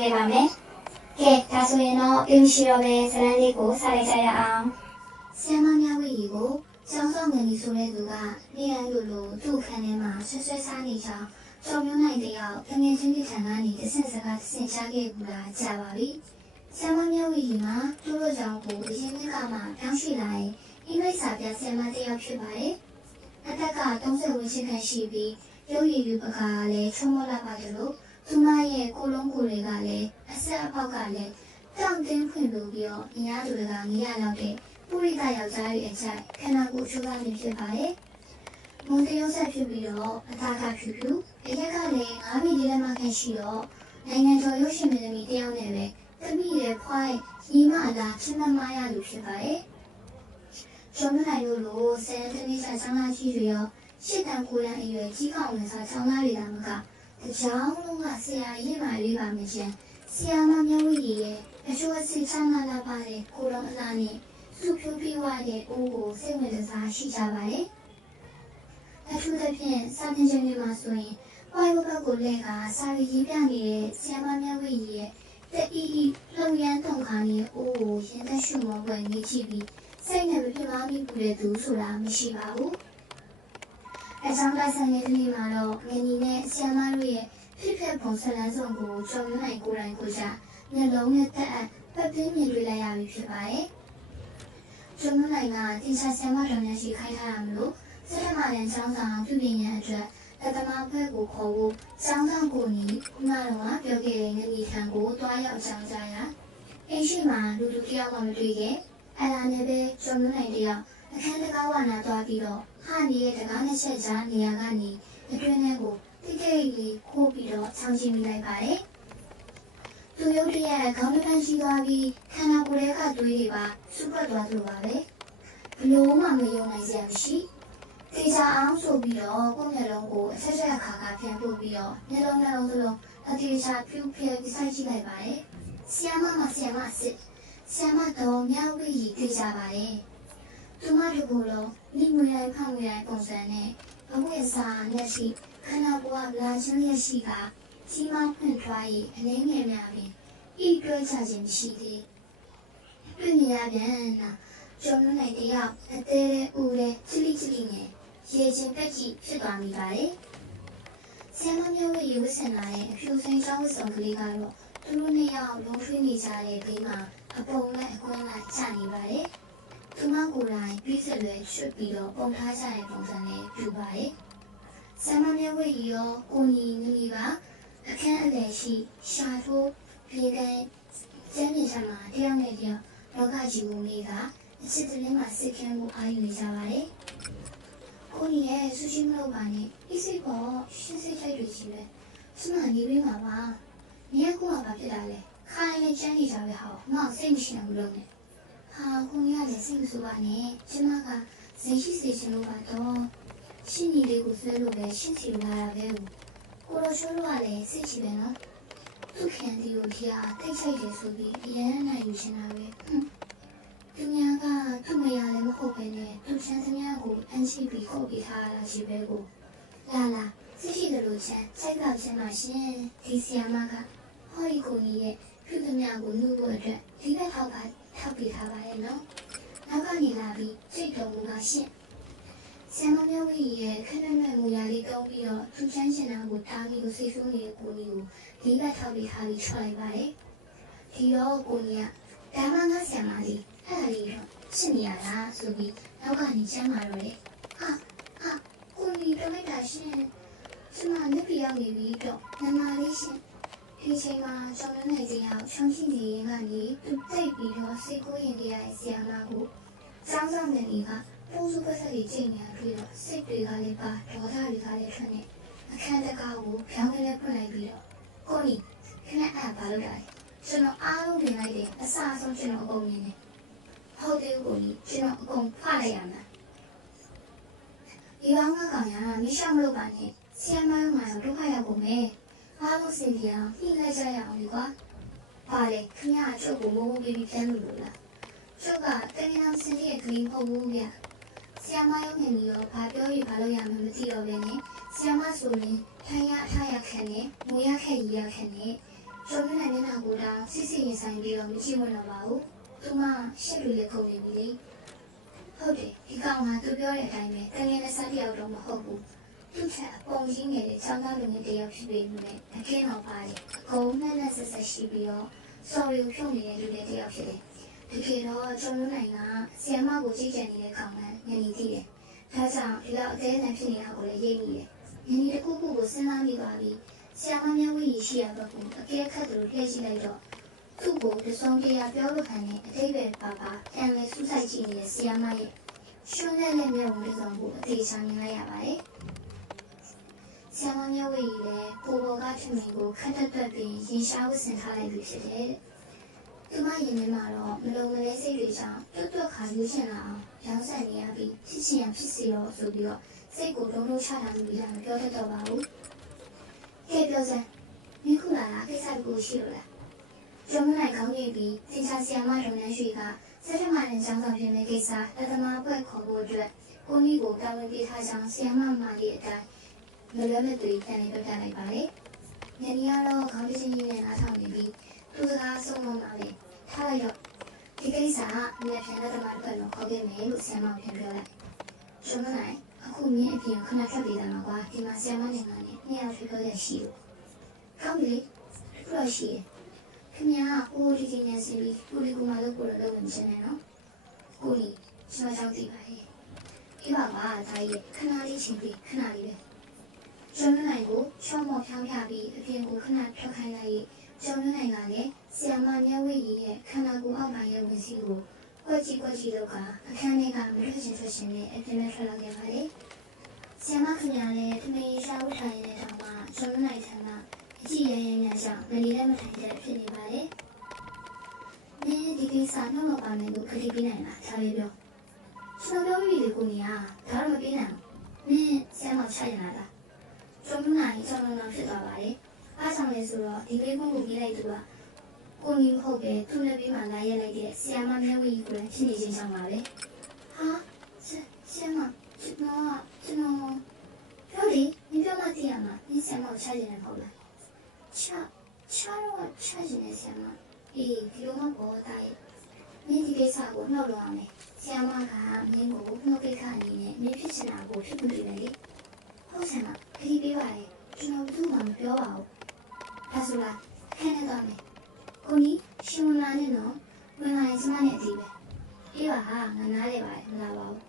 ခဲ့ပါမယ်။ကဲဒါဆိုရင်တော့ပြင်ရှိတော့ပဲဇလန်းလေးကိုစားလိုက်ကြရအောင်။ဆီယမများဝိရီကိုကျောင်းဆောင်ငယ်ကြီးဆိုတဲ့သူကနေရန်လိုသူ့ခန်းထဲမှာဆွဆွဲစားနေကြောင်းကျော်မျိုးနိုင်တယောက်တငယ်ချင်းတွေထံကနေတဆင့်စကားတဆင့်ချခဲ့ဘူးလားကြားပါပြီ။ဆီယမများဝိရီမှာသူ့လိုကြောင့်ကိုအရင်ကမှပြောင်းရွှေ့လာရင်အင်္ဂလိပ်စာပြဆီယမတယောက်ဖြစ်ပါတယ်။အသက်က30ဝန်းကျင်ခန့်ရှိပြီးရုပ်ရည်ယူပကားလည်းချုံမလာပါတယ်လို့သူမရဲ့ကိုလုံးကိုတွေကလည်းအဆက်အပေါက်ကလည်းတောင့်တင်းဖွင့်လို့ပြီးတော့အများသူတွေကငရလောက်တဲ့ပုရိသယောက်ျားရဲ့အကြိုက်ခန္ဓာကိုယ်ချိုးကားနေဖြစ်ပါတယ်။မွန်တရုပ်ဆက်ဖြစ်ပြီးတော့အသာကဖြူဖြူအရက်ကလည်း9မိနစ်လက်မခန့်ရှိတော့နိုင်ငံတော်ရုပ်ရှင်မင်းသမီးတယောက်နဲ့ပဲတမိရဲ့ဖွားညီမအလားချင်းမမရလူဖြစ်ပါတယ်။ကျော်မနိုင်တို့လိုဆယ်တနည်းဆက်ဆောင်းလာကြီးတွေရောရှစ်တန်ကိုရန်အရွယ်ကြီးကောင်ဝင်စားဆောင်းလာတွေလာမကတကြောင်လုံးကဆရာရေးမှလေးပါမချင်းဆရာမမျိုးဝီရဲ့အချို့အစီချမ်းသာလာပါတဲ့ကိုလုံးအလားနဲ့စုဖြူပြဝတဲ့အိုးကိုစိတ်ဝင်စားရှိကြပါတယ်။အထူးသဖြင့်စာသင်ချိန်တွေမှာဆိုရင်ဝိုင်းဘက်ကိုလက်ကစာရေးပြနေတဲ့ဆရာမမျိုးဝီရဲ့တအီလှုံရမ်းတုံခါနဲ့အိုးကိုရင်သက်ရှုမောပွဲနေကြည့်ပြီးစိတ်နဲ့မပြမမိဘူးတဲ့သူဆိုတာမရှိပါဘူး။အဆောင်ကဆိုင်ရဲ့ဒီမှာတော့ငင်းကြီးနဲ့ဆရာမတို့ရဲ့ဖြစ်ဖြစ်ပုံစံလမ်းဆောင်ကိုကျော်မျိုးနိုင်ကိုယ်တိုင်ကိုကြမျက်လုံးနဲ့တက်အပ်ပတ်ပြင်းမြင်တွေ့လိုက်ရပြီဖြစ်ပါတယ်။ကျော်မျိုးနိုင်ကတင်ချဆရာမတော်များရှိခိုင်းထားရမလို့စက်တမလန်ကျောင်းဆောင်ပြုပြင်ရန်အတွက်လက်သမားဘက်ကိုခေါ်ဖို့ကျောင်းဆောင်ကိုနီခုနကတော့ပြောခဲ့တဲ့ငင်းကြီးထံကိုတွားရောက်ကြောင်းကြရအိမ်ရှိမှာလူတယောက်မှမတွေ့ခဲ့အဲ့ဒါနဲ့ပဲကျော်မျိုးနိုင်တယောက်အခန်းတကားဝါနာတွားပြီးတော့ဟာနေရဲ့တကားနဲ့ချက်ကြားနေရာကနေအတွင်းထဲကိုတိတိလေးခိုးပြီးတော့ချောင်းချင်းမိလိုက်ပါတယ်။သူရုပ်တရက်ခေါင်းတစ်ခန်းရှိသွားပြီးခန္ဓာကိုယ်ရဲ့ကသွေးတွေပါစုပတ်သွားသလိုပါပဲ။ဘလို့မှမယုံနိုင်စရာမရှိ။တေချာအောင်ဆိုပြီးတော့ကိုယ်မျက်လုံးကိုအဆက်ဆက်အခါပြန်ပို့ပြီးတော့မျက်လုံးစလုံးအတေချာဖြူဖြဲပြီးစိုက်ကြည့်လိုက်ပါတယ်။ဆီယမမဆီယမစစ်ဆီယမတော့မြောက်ပြီးတေချာပါတယ်။သူမတို့ကလည်းမိမွေတိုင်းဖောက်ငွေတိုင်းပုံစံနဲ့အဝိစာနဲ့ရှိခန္ဓာကိုယ်ကလာချင်းရရှိကကြီးမားဖွင့်ထွားရေးအနှင်းငယ်များပင်ဤတွဲချခြင်းမရှိသေးတွေ့မြင်ရပြန်နာကျော်မျိုးနိုင်တယောက်အသေးဦးလဲချလီနဲ့ရေချင်းတက်ကြီးဖြစ်သွားမိပါတယ်ဆရာမမျိုးရဲ့ရုပ်ဆင်လာတဲ့အဖြူစိမ်းချောင်းဝတ်စုံကလေးကတော့သူတို့နှစ်ယောက်လုံးထွေးနေကြတဲ့ဘေးမှာအပုံနဲ့အကွန်းလိုက်ချနေပါတယ်သူမကိုယ်တိုင်ပြီးစလွယ်ချွတ်ပြီးတော့ပုံထားကြတဲ့ပုံစံနဲ့ပြူပါတယ်ဆရာမမျိုးဝေရောကိုညီနီပါအခန်းအလယ်ရှိရှာထိုးပြေးတဲ့ကျန်းကျင်ဆံမှာတယောက်နဲ့တယောက်လောကကြီးကိုမိကအချစ်တလင်းမှာစိတ်ကန်းကိုအာရုံနေကြပါတယ်ကိုညီရဲ့ဆူရှိမလို့ပါနဲ့အစ်စိတ်ပေါ်ရှင်းစိတ်ထိုက်တွေကြီးပဲစမနေပြီးမှာပါနေရာကဘာဖြစ်တာလဲခိုင်းနဲ့ကျန်းနေကြပဲဟောငါစိတ်မရှိဘူးလို့နဲ့ဟာကိုညီကလည်းစိတ်မဆိုးပါနဲ့ကျမကဇင်ရှိစေချင်လို့ပါတော့ရှင်းညီလေးကိုဆွဲလို့ပဲရှင်းစီလာတာပဲကိုလိုချိုးလို့ကလည်းစိတ်ချပဲနော်သူ့ခင်ဒီကိုဒီအားတိတ်ချိုက်တယ်ဆိုပြီးအရန်နိုင်ယူရှင်တာပဲသူများကသူ့မရလည်းမဟုတ်ပဲနဲ့သူ့ချမ်းသမျှကိုအန်ချိပြီးခုတ်ပြီးထားတာရှိပဲကိုလာစိတ်ရှိတယ်လို့ချမ်းစိတ်ကောက်ချင်မှရှင်ဒီဆီယာမကဟောဒီကိုကြီးရဲ့ပြုသမျှကိုနှုတ်ဖို့အတွက်ဒီဘက်ထောက်ပြီးထားပါရဲ့နော်နောက်ကနေလာပြီးစိတ်တော်မူကရှင်ဆရာမမျိုးကြီးရဲ့ခက်နဲ့မူရလေးတုံးပြီးတော့သူချမ်းချင်တာကိုတားပြီးကိုစိတ်ဆိုးနေတဲ့ကိုကြီးကိုဒီဘက်ထောက်ပြီးထားပြီးချလိုက်ပါတယ်ဒီတော့ကိုကြီးကဒါမှငါဆရာမလေးအဲ့ဒါလေးတော့ရှင်းနေရလားဆိုပြီးနောက်ကနေချမ်းမာတော့လေဟာကိုကြီးတော့လိုက်တာရှင်ကျမလက်ပြရောက်နေပြီတော့နမလေးရှင်ဒီချိန်မှာကျောင်းထဲနေအောင်ချောင်းရှိနေရင်ကနေသူတိတ်ပြီးတော့စိတ်ကိုရင်တရားရဲ့ဆရာမကိုစောင်းဆောင်နေကပုံစုပတ်ဆက်ကြီးချိန်နေပြီးတော့စိတ်တွေကလည်းပါဒေါသတွေကလည်းထွက်နေအခန်းတကားကိုဖြောင်းကလေးဖွင့်လိုက်ပြီးတော့ကိုကြီးခဏအဲ့ဘာလုပ်တာလဲကျွန်တော်အားလုံးပြင်လိုက်တယ်အစားဆုံးကျွန်တော်အကုန်မြင်တယ်ဟုတ်တယ်ကိုကြီးကျွန်တော်အကုန်ဖတ်လိုက်ရမှာဒီကောင်ကကောင်ရမရှောင်လို့ပါနဲ့ဆီယမရုံမှာဒုက္ခရောက်ကုန်မယ်အားလုံးစင်ပြအောင်ညှိလိုက်ကြရအောင်လေကွာပါလေခင်ဗျားအချုပ်ကိုမိုးမိုးပြီးပြန်လို့လားကျုပ်ကတင်းရမ်းစင်ရဲ့ကလေးမဟုတ်ဘူးဗျဆီယမရုံနေပြီးတော့ဘာပြောရဘာလို့ရမှမသိတော့ပဲနဲ့ဆီယမဆိုရင်ထိုင်ရအထားရခံနဲ့ငွေရခက်ကြီးရခံနဲ့ကျော်မနိုင်မျက်နှာ တောင်စစ်စစ်ရင်ဆိုင်ပြီးတော့မကြည့်ဝင်တော့ပါဘူးသူမှရှက်လူလေးခုန်နေပြီလေဟုတ်တယ်ဒီကောင်ကသူပြောတဲ့အတိုင်းပဲတကယ်နဲ့စားတယောက်တော့မဟုတ်ဘူးသူ့ချက်အပုံကြီးငယ်တဲ့ချောင်းသားလူငယ်တယောက်ဖြစ်ပေမဲ့အကင်းတော်ပါလေအကုန်နဲ့ဆက်ဆက်ရှိပြီးတော့ sorry ဖြုတ်နေတဲ့လူတွေတယောက်ဖြစ်တယ်ဒီခေတ်တော့ကျွန်တော်နိုင်ကဆီယမကိုကြည့်ကြနေတဲ့ကောင်ကညနေတည်တယ်ဒါကြောင့်ဒီလောက်အသေးအံဖြစ်နေတာကိုလည်းရိပ်မိတယ်ညနေတစ်ခုခုကိုစဉ်းစားမိပါပြီဆီယမမျက်ဝေးရှိရတော့ကိုအကဲခတ်သူတို့လှည့်ကြည့်လိုက်တော့သူ့ကိုတစုံတရာပြောလို့ခံတဲ့အတိတ်ပဲပါပါပြန်လဲစူးစိုက်ကြည့်နေတဲ့ဆီယမရဲ့ရှုံးတဲ့လက်မျက်ဝန်းတစ်စုံကိုအသေးချာမြင်လိုက်ရပါတယ်ဆီယမမျက်ဝေးကြီးလည်းကိုဘောကထမင်းကိုခက်တက်တက်ပြီးရင်ရှားဝတ်ဆင်ထားလိုက်ပြီဖြစ်တယ်သူမရင်ထဲမှာတော့မလုံမလဲစိတ်တွေကြောင့်တွတ်တွတ်ခါယူရှင်လာအောင်ရောင်းဆိုင်နေရပြီးဖြစ်ချင်ရဖြစ်စီတော့ဆိုပြီးတော့စိတ်ကိုတုံးလုံးချတာမျိုးလည်းမပြောတတ်တော့ပါဘူး။ကဲပြောစမ်းမင်းခုလာတာကိစ္စတကူရှိလို့လား။ကျွန်မနိုင်ကောင်းနေပြီးသင်္ချာဆီယမဒေါ်နန်းရွှေကစက်ထမနဲ့ကျောင်းဆောင်ပြင်မဲ့ကိစ္စလက်သမားဖွဲ့ခေါ်ဖို့အတွက်ကိုကြီးကိုတာဝန်ပေးထားကြောင်းဆီယမမလေးအတိုင်းမလွဲမသွေပြန်လည်ပြောပြလိုက်ပါလေ။ညနေကတော့ခေါင်းချင်းကြီးနဲ့အားထုတ်နေပြီးသူစကားဆုံးလုံးပါလေထားလိုက်တော့ဒီကိစ္စကမြက်ပြန်လက်သမားတစ်ဖက်တော့ခေါ်ခဲ့မယ်လို့ဆီယမပြန်ပြောလိုက်ကျွန်မနိုင်အခုမြင်းအပြင်ခဏထွက်ပြေးတယ်မှာကွာဒီမှာဆီယမနဲ့ငါနဲ့နှစ်ယောက်ထွက်ရရှိလို့ကောင်းပြီဘယ်လိုရှိလဲခင်ဗျာဟိုဒီကြီးနေစီပြီးကိုလီကူမလို့ကိုတော့လုပ်နေချင်တယ်နော်ကိုလီကျွန်တော်ကြောက်တည်ပါလေဒီပါပါဒါကြီးခဏလေးချင်းပြီးခဏလေးပဲကျွန်မနိုင်ကိုချောမော်ဖြောင်းပြပြီးအပြင်ကိုခဏထွက်ခိုင်းလိုက်ကျွန်တော်နိုင်ကလည်းဆီယမမျက်ဝေးကြီးရဲ့ခန္ဓာကိုယ်အောက်ပိုင်းရဲ့ဝင်စီးကိုကွက်ကြီးတော့ကအခန်းထဲကမထွက်ချင်နဲ့အပြင်ထဲထွက်လာခဲ့ပါလေဆီယမခင်ဗျာလည်းထမင်းရှားဝထိုင်နေတဲ့တောင်မှကျွန်တော်နိုင်ထံကအကြည့်ရရများကြောင့်မလီလည်းမထိုင်တဲ့ဖြစ်နေပါလေ။ဒီကိစ္စတော့ပါမယ်လို့ခတိပေးနိုင်လားဒါလေးပြောကျွန်တော်ပြောပြီးလေကိုနီကဒါတော့မပေးနိုင်ဘူး။မင်းဆီယမချရလာတာကျွန်တော်နိုင်ကျွန်တော်ဖြစ်သွားပါလေ။အားဆောင်လေဆိုတော့ဒီလေးကိုပြေးလိုက်သူကကိုနီမဟုတ်ပဲသူ့လက်ပြီးမှလာရက်လိုက်တဲ့ဆီယမမျက်ဝေးကိုလည်းဖြစ်နေချင်းချောင်းပါပဲဟာဆီယမကျွန်တော်ပြောလေဒီပြောမှသိရမှာဒီဆီယမကိုချရနေပေါ့လားချတော့ချရနေဆီယမအေးဒီလိုမှပေါ်တိုင်းမင်းဒီကိစ္စကိုနှောက်လို့ရမယ်ဆီယမကမင်းကိုနှုတ်ပိတ်ခအနေနဲ့မင်းဖြစ်ချင်တာကိုဖြစ်မှုတွေပဲလေဟုတ်ဆင်မခရီးပေးပါလေကျွန်တော်သူ့မှာမပြောပါဘူးဒါဆိုလားခဏတော့မယ်ကိုကြီးရှင်လာနေတော့ဝင်လာရင်ကျမနဲ့အတီးပဲအေးပါဟာငါနားလေပါမလာပါဘူး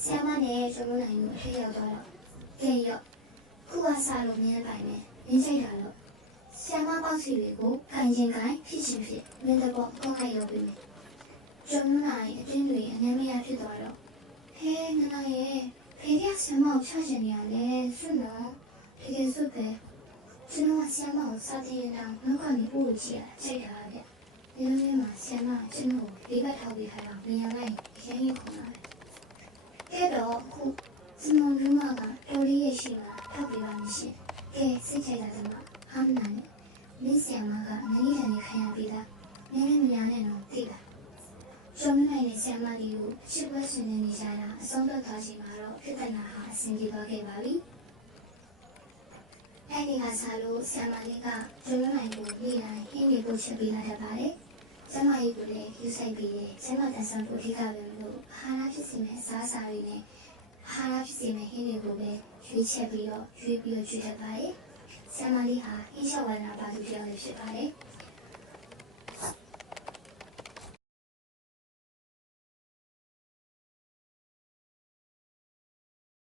ဆီယမနဲ့ကျွန်တော်နိုင်လို့အထက်ရောက်တော့ကဲရော့ခုကစားလို့မြင်ပိုင်နဲ့မြင်ချိတ်တာတော့ဆီယမပေါက်စီတွေကိုခိုင်ချင်းခိုင်ဖြစ်ချင်းဖြစ်မင်းတဘောကောင်းလိုက်ရောက်ပြီကျွန်တော်နိုင်အတင်းတွေအငမ်းမရဖြစ်သွားတော့ဟဲငါရဲ့ဖေးရဆီယမကိုချချင်နေရလဲစွနော်တကယ်စွပဲကျွန်တော်ဆီယမကိုစားတဲ့တောင်နောက်ကနေပို့ကြည့်ရစိတ်ထားဗျဒီလိုမျိုးမှာဆီယမကျွန်တော်ဒီဘက်ထောက်ပြီးထားတော့မြင်ရလိုက်ရင်းရခုနာတယ်ကဲတော့ခုကျွန်တော်လူမကတော်လေးရဲ့ရှိမှာထောက်ပြီးပါမရှိကဲစိတ်ချတာတမဟာမနာနဲ့မင်းဆီယမကအမေရိကန်နေခိုင်းရပြီးသားမင်းလည်းမရနဲ့တော့သိလားကျွန်မနိုင်တဲ့ဆီယမလေးကိုရှစ်ဘက်ဆွေးနွေးနေကြတာအဆုံးသတ်သွားချိန်မှာတော့ပြဿနာဟာအဆင်ပြေသွားခဲ့ပါပြီအဲ့ဒီကစားလို့ဆီယမလေးကကျွန်မနိုင်ကိုနေ့တိုင်းဟင်းနေပို့ချက်ပေးလာတတ်ပါတယ်ကျမကြီးကိုလည်းယူဆိုင်ပြီးတယ်ကျမတန်ဆန်းဖို့အဓိကပဲမလို့ဟာလာဖြစ်စီမဲ့စားစာတွေနဲ့ဟာလာဖြစ်စီမဲ့ဟင်းတွေကိုပဲရွေးချက်ပြီးတော့ကျွေးတတ်ပါတယ်ဆမ်မာလီဟာဟင်းလျှောက်ဝါဒနာပါသူတယောက်လည်းဖြစ်ပါတယ်